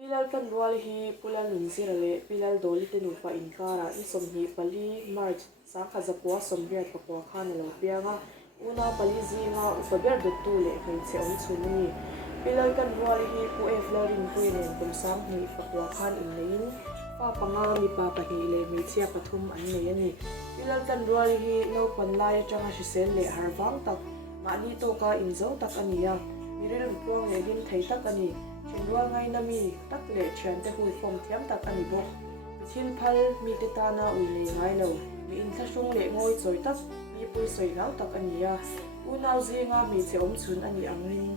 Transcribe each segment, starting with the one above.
Pilal kan rual hi pulal nunzirale pilal doli tenu pa inkara ni somhi pali march sa khazapua somriat kapua khana lo pianga una pali zinga upaber dottu le hmeichhe om chunni pilal kan rual hi pu e florin puinen kumsam hi kapua khan in lein pa panga mi pa pahi le hmeichhia pathum an nei ani pilal kan rual hi no panlai atanga hrisel le harwang tak mani to ka inzo tak ania miril puang le hin thei tak ani chenrual ngai nami tak le thian te hui form thiam tak ani bok thil phal mi te ta na ui nei ngai lo mi in thlasung le ngoi choi tak mi pui soi rau tak ania unau zinga mi che om chun ani angin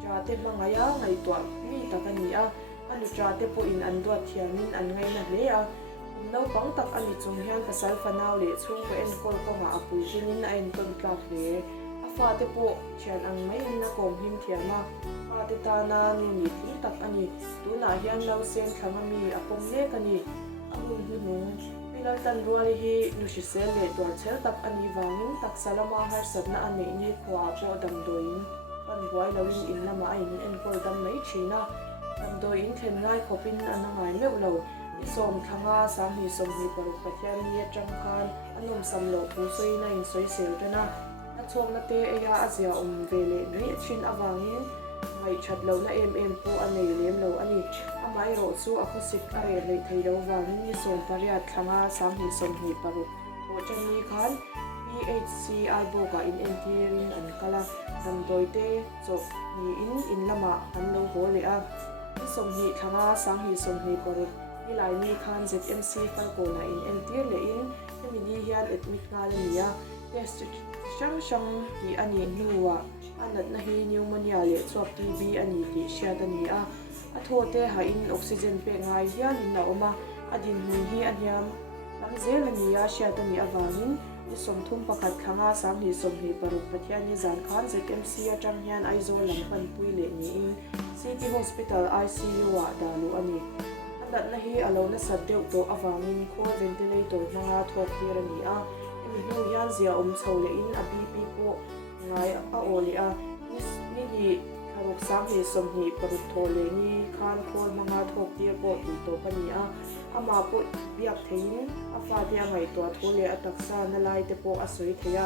tra te mangaya ngai to mi tak ania anu tra te po in an do thiamin an ngai na le a no pang tak ani chung hian pasal fanau le chung ko en kol ko ma apui jinin a en ton tlak le afa te po thian ang mai in na kom him thiama te ta na ni thil tak ani tuna hian lo sen thangami apom le kani amun hunung pilal tan rual hi nushisel le dor chel tak ani wangin tak salama har satna ani ni khwa po dam doin pan buai lawin in lama in en kol dam mai thina dam doin thlen ngai khopin anangai meu lo i som thanga sang hi som hi paruk pathian ni atang khan anom samlo pu soi na in soi sel tana na chong na te eya azia vele nei chin awangin mai chat lo na em po anei lem lo ani amai ro chu akhosik are lei thei lo wang ni som pariat thanga sang hi som hi paru o chani khan phci boga in entirin an kala dam doite chok ni in lama an lo ho le a som hi thanga sang hi som hi paru ni lai ni khan zmc fal ko na in entir le in femini hian admit nga le nia test shang hi ani nuwa anat na hi pneumonia le chop tb ani ti hriat ani a athote ha in oxygen pe ngai hian in na oma adin hui hi aniam lamzel ani a hriat ani awangin ni somthum pakhat thanga sam hi som hi paruk pathian ni zan khan zmc atang hian aizol lampan pui le ni in city hospital icu wa dalu ani anat na hi alo na sadeu to awangin kho ventilator manga thok tir ani a emi hu hian zia chho le in a bp po ngai a olia ni hi tharuk sang hi som hi paruk thole ni khan khol manga thok tir po ti to pani a ama po biak thein a fa dia ngai to thole ataksa na lai te po asoi theya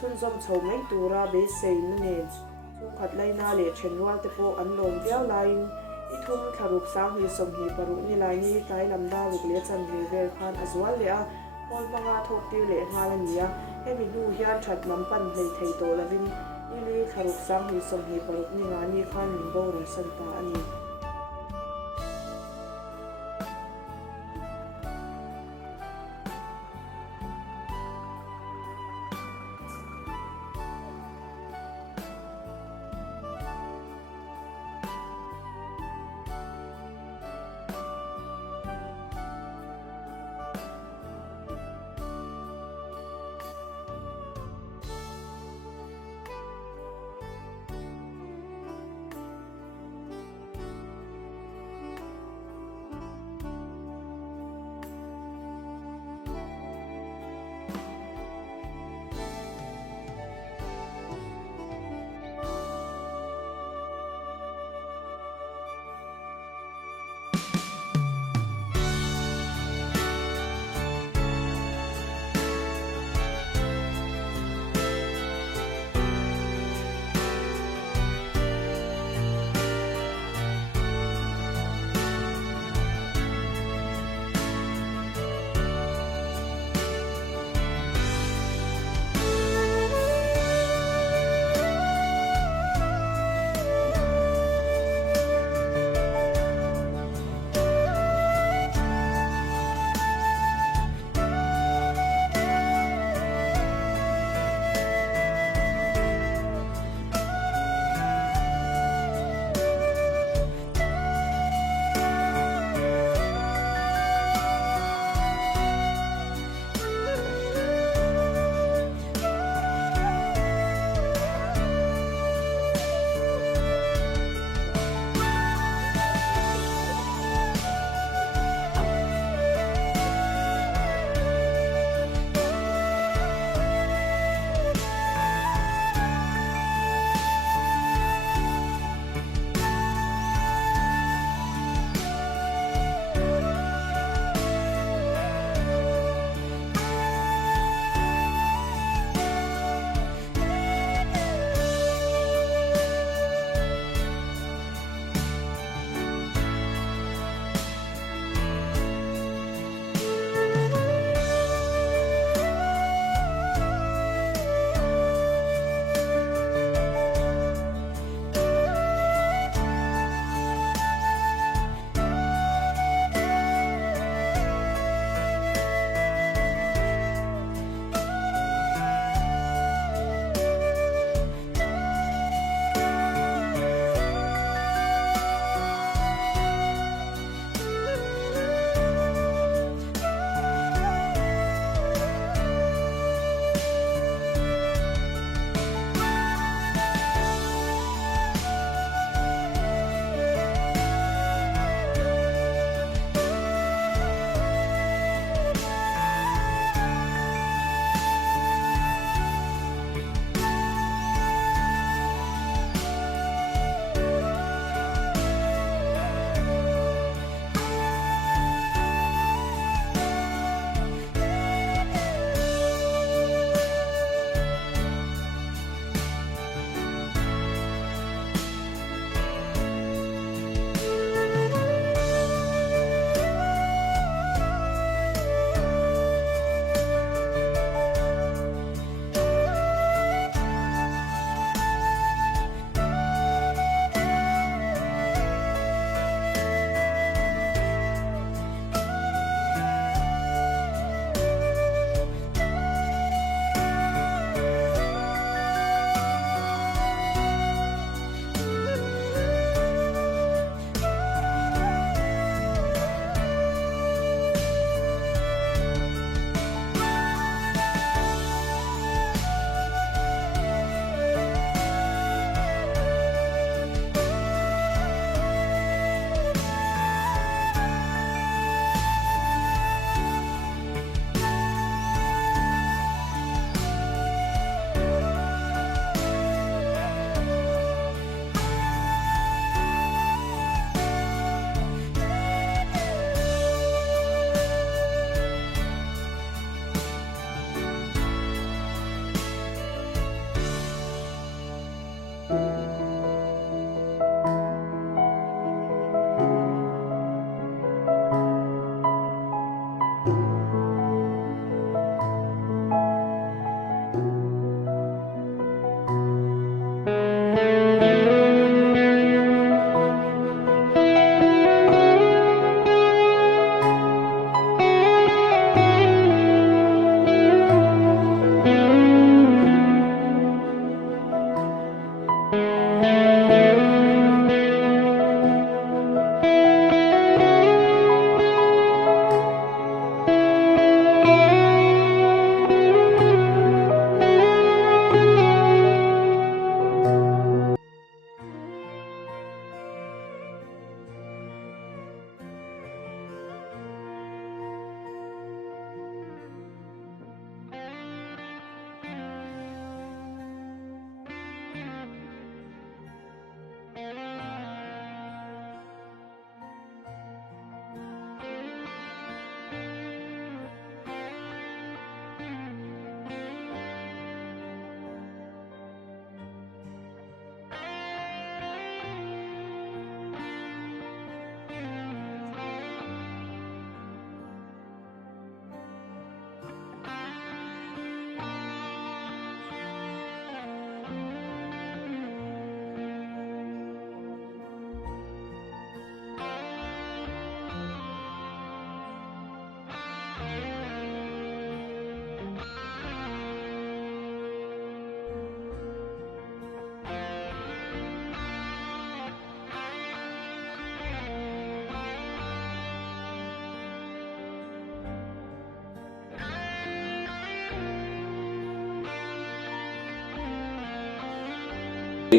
chun zom chho mai tura be sein ne chu khat laina le chenwal te po an lom diaw lain i thum tharuk sang hi som hi paruk ni lai ni tai lamda ruk le chan ve ver khan azwal le a khol manga thok tir le ngalania hemi nu hian that mampan hlei thei to lavin ili tharuk sang hi som hi paruk ni ngani khan min bo ro santa ani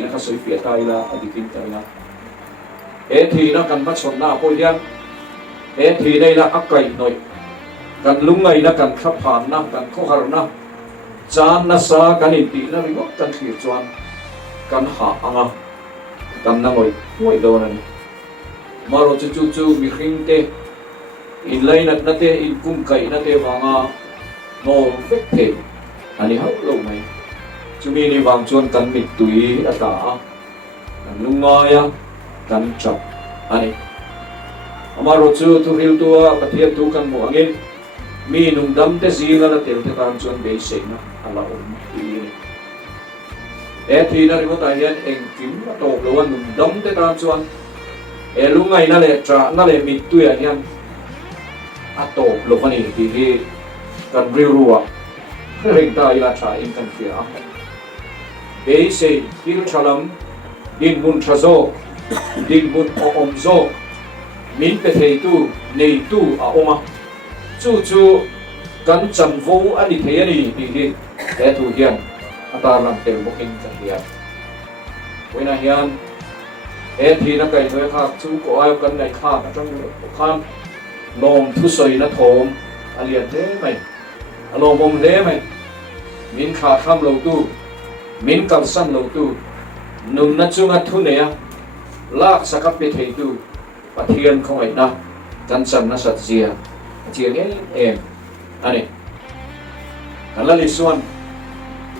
na ka soi pia tai la adikin tai na e thi na kan ma chon na po hian e thi nei na akai noi kan lungai na kan khap phan na kan kho har na chan na sa kan in ti na ri mo kan thir chuan kan ha anga kan na ngoi do na ni maro chu mi hring te in lainat na te in kum kai na te wanga no vek te ani hau lo mai chumi ni wang chuan kan mit tui ata kan lungaya kan chap ani amaro chu tu ril tua pathian tu kan mo angin mi nung dam te zinga na tel te kan chuan be se na ala ti ni e thi na ri mo ta hian eng kim ma to lo nung dam te kan chuan e lungai na le tra na le mit tu ya hian ato lo pani ti hi kan riu ruwa ring ta ila tha in kan fia be se til chalam din mun thazo din mun om zo min pe thei tu nei tu a oma chu kan chan vo ani thei ani ti hi e tu hian atar lam tel booking kan hian wena hian e thi na kai noi kha chu ko ai kan nei kha ka tang khan nom thu soi na thom alian te mai alom om le mai min kha kham lo tu min kal san lo tu num na chunga thu ne ya lak sakap pe thei tu pathian không ai na kan san na sat zia chiang em ani kala li suan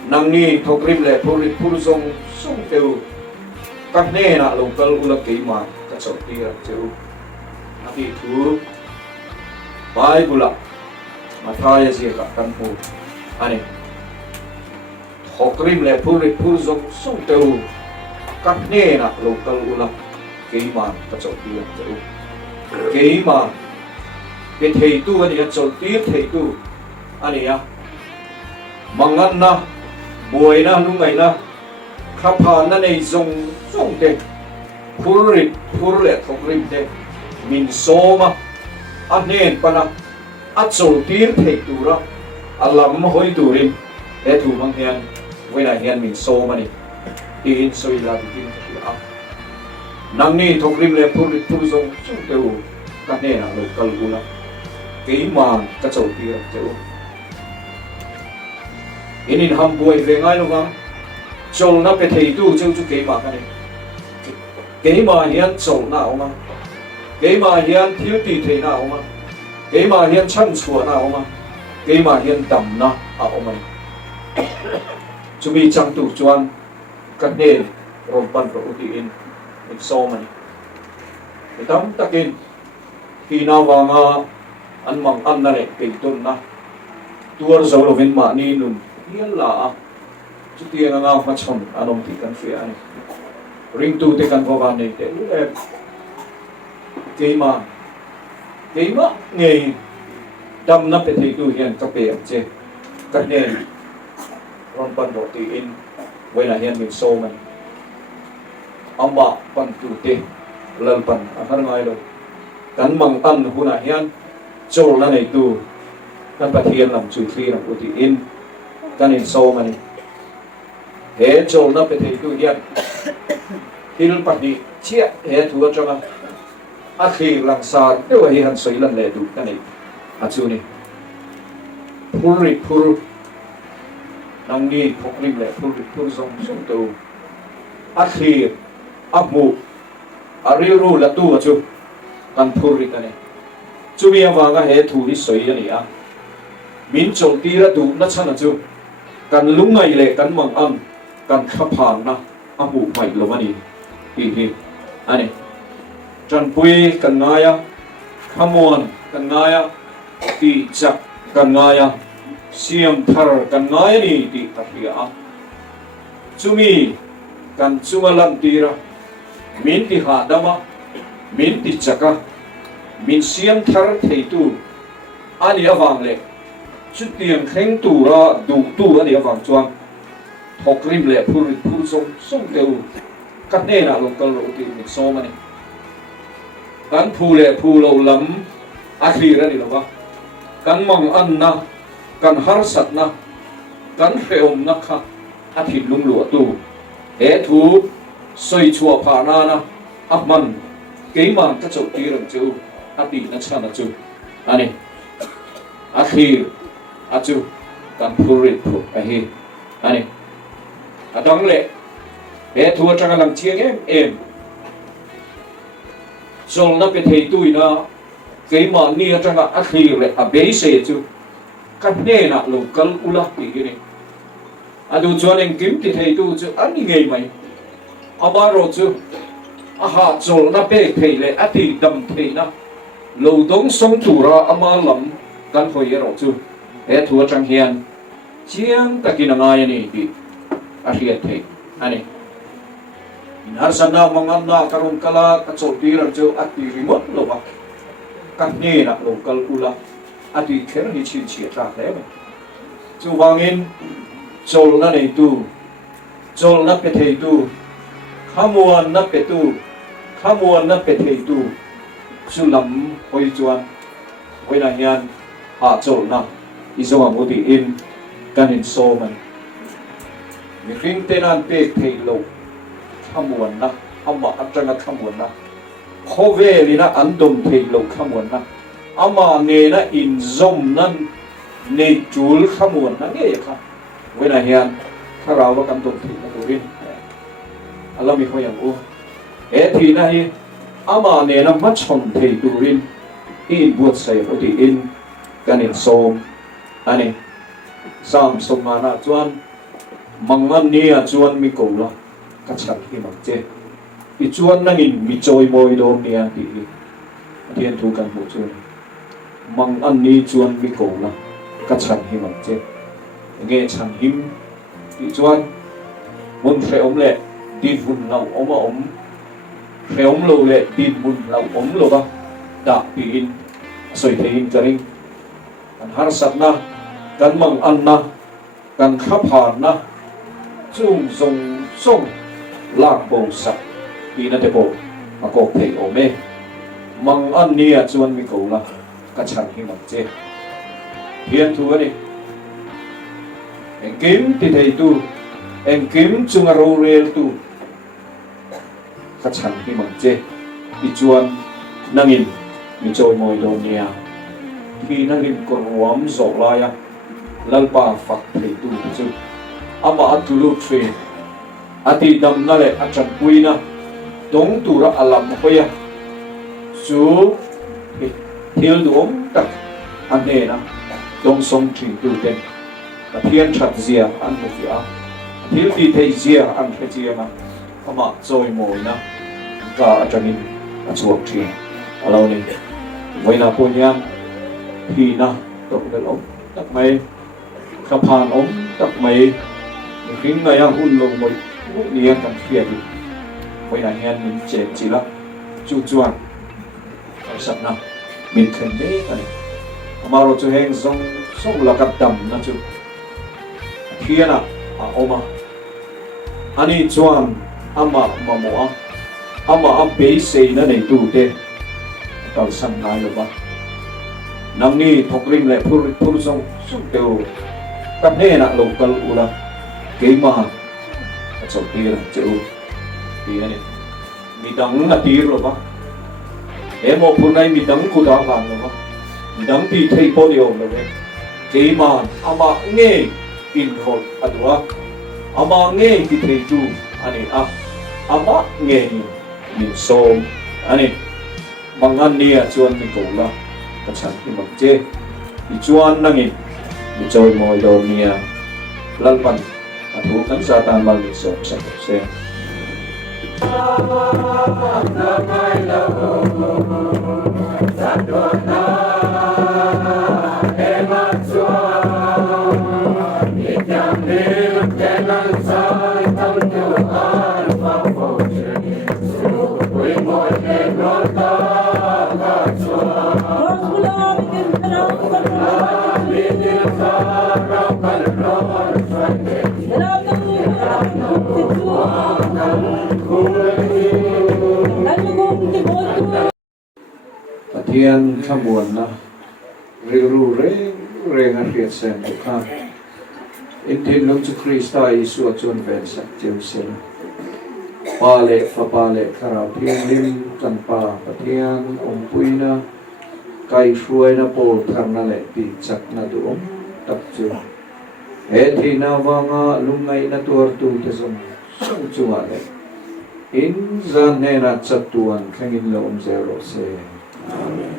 nang ni thokrim le phur zong sung teu các nê na local ula keima ka choti ra cheu ati thu bai bula mathaya ji ka kan pu ani thokrim le phur zong sung teu các nê na local ula keima ka choti ra cheu keima ke thei tu ani choti thei tu ani ya mangan na buai na lungai na khapa na nei zong te phur le thokrim te min soma a nen pana a chol tir thei tura alam hoi turin e thu mang hian wena hian min soma ni tin soi la tin a nang ni thokrim le phur zong chung teu ka ne na local ula keima ka chol tir teu inin ham buai ve ngai lo chol na pe thei tu chu keima ka ni keima hian chol na oma keima hian thil ti thei na oma keima hian chan chua na oma keima hian dam na a oma chumi chang tu chuan kan ne rom pan ro uti in so mani tam takin hi na wanga an mang an na le pe tun na tuar zo lo vin ma ni nun hian la chu tiang anga ma chon anom ti kan fia ani ring tu te kan vovan nei te keima ngei dam na pe thei tu hian ka pe che ka ne ron pan ro ti in wena hian min so man amba pan tu te lal pan har ngai lo kan mang tan huna hian chol na nei tu kan pathian lam chu thri ram uti in kan in so man he chol na pe thei tu hian hil pati chia he thu atanga a khi lang sa deu hi han soi lan le du kan nei a chu ni phur nang ni phokrim le phur zong sung tu a khi a mu a ru la tu a chu kan phur ri kan nei chu mi awanga he thu ni soi ani a min chol ti ra du na chan a chu kan lungai le kan mang am kan khaphan na a mu mai lo mani hi ani chan pui kan ngaya khamon kan ngaya ti chak kan ngaya siam thar kan ngaya ni ti athia chumi kan chunga lam tira min ti ha dama min ti chaka min siam thar thei tu ani awang le chu tiang kheng tu ra du tu ani awang chuang thokrim le phur song teu kan ne na local ro ti min so mani kan phu le phu lo lam a thli ra ni lo ba kan mang an na kan har sat na kan hreom na kha a thil lung lu tu thu soi chua pha na na man cái mà các chỗ tí rằng chú đi nó chăn là chú anh khi chú cần phurit phụ hi anh đóng lệ thua trang làm chiếng em rồi nó bị thầy tôi nó cái mà nia trang là khi lệ bế xe chú cái này là lục cân ula cái này đủ cho nên kiếm thì thầy tôi chú anh nghe mày bao rồi chú rồi nó bế thầy lệ thì đầm thầy nó lâu đông sống thủ ra lắm cần phải rồi chú thua trang hiền chiang ta kinangaya ni di ahiat he ani narsana manganda karun kala kachoti ranjo ati remote loba kahne na local ula ati kher ni chin chi ta le chu wangin chol na nei tu chol na pe thei tu khamuan na pe tu khamuan na pe thei tu chu lam hoi chuan hoi na hian chol na izoma mudi in kanin so man mi ring tenan pe thei lo khamuan na ama atanga khamuan na khove li na andom thei lo khamuan na ama ne na in zom nan ne chul khamuan na nge kha wena hian kharaw ba kan tom thei na turin alami khoyang u thi na hi ama ne na ma chon thei turin in buat sai oti in kanin som ani sam somana chuan mangan nia chuan mi ko la ka chak hi mak che i chuan nangin mi choi moi do nia ti thian thu kan mu chuan mangan ni chuan mi ko la ka chak hi mak che nge chan him ti chuan mun fe om le din hun lau om fe om lo le din mun lau om lo ba da pi in soi thein karing an har sat na kan mang an na kan khap han na chung zong song lak bo sak ina te po ako thei ome mang an nia chuan mi ko la ka chan hi mak che hian thu ani en kim ti thei tu en kim chunga ro rel tu ka chan hi mak che i chuan nangin mi choi moi do nia khi nangin ko ruam zo la ya lalpa fak thei tu chu ama atulu tre ati dam na le achan puina dong tu ra alam hoya chu thil duom tak ane na dong song tri tu ten ta thian chat zia an mu fi a thil ti thei zia an khe chia ma ama choi moi na ka achanin achuak tri alo ni voina punya hi na tok del om tak mai kaphan om tak mai ring na yang hun long moi nia kan khia di voina hian min che chi la chu chuan sat na min khen de ani amaro chu heng zong song la kat dam na chu khiana oma ani chuan ama mamoa ama be sei na nei tu te tal san nai lo ba namni thokrim le phur song sum teu kap ne na local ula keima chok tir cheu ti ani mi dang na tir lo ba emo phur nai mi dang ku da lan lo ba mi dang ti thei po dio lo le keima ama nge in rol adwa ama nge ti thei tu ani ama nge ni som ani mangan nia chuan mi ko la ka chan ki mak che i chuan nangin mi choi moi do nia lalpan athu kan satan mal ni so sa se Thian khamuan na ru re ngan riat sen ka in tin long chu Krista Isu chuan ven sak Jerusalem pa le fa pa le khara thiang lim kan pa pathian pui na kai shuai na pol tharna le ti chak na du tak chu he thi na wanga lungai na tur tu te som sang chu le in zan ne na chatuan khangin lo zero se amen.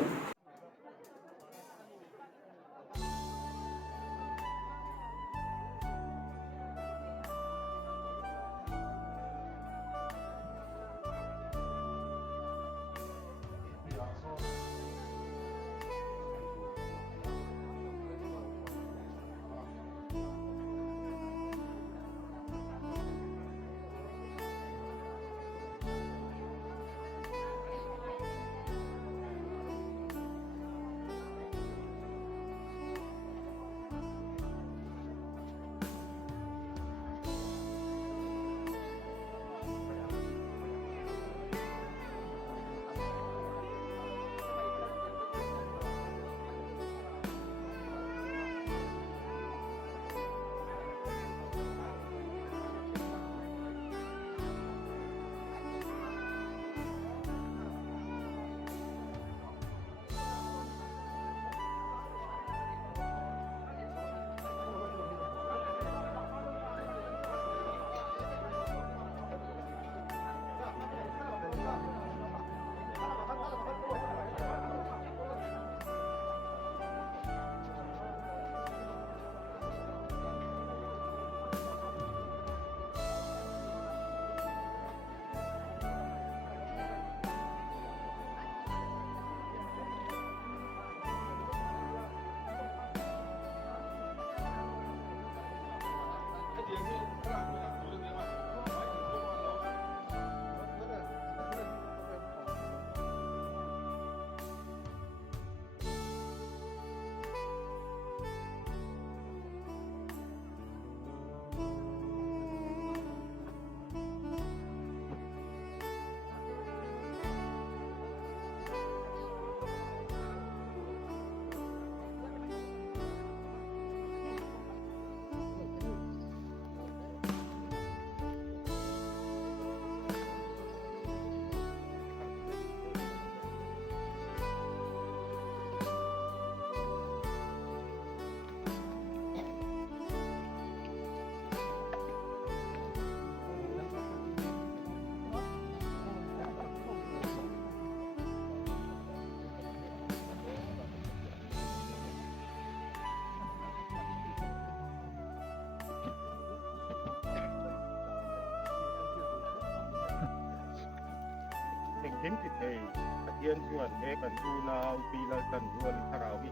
Him ti thei pathian chuan he kan tu nau pilal kan rual tharawi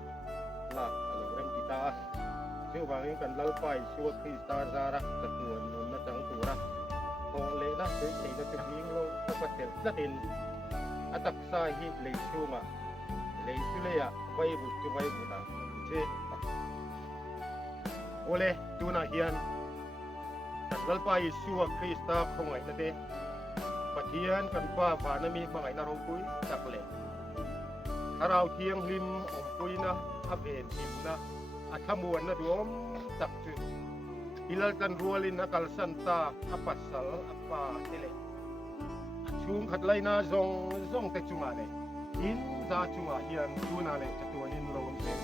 la alo rem ti ta chu wangin kan lal pai chu Krista zara tatnuan nun na chang tura hong le na sei sei na tingling lo ta patel zatin atak sa hi le chunga le chule ya vai bu chu vai bu ta che ole tu na hian kan lal pai chu Krista khongai na te pathian kan pa na mi bangai na rong pui tak le harau thiang lim pui na aven tim na athamuan na duom tak chu ilal kan rualin na kalsan ta apasal apa tele chung khatlai na zong te chunga le in za chunga hian tuna le chatuanin ro se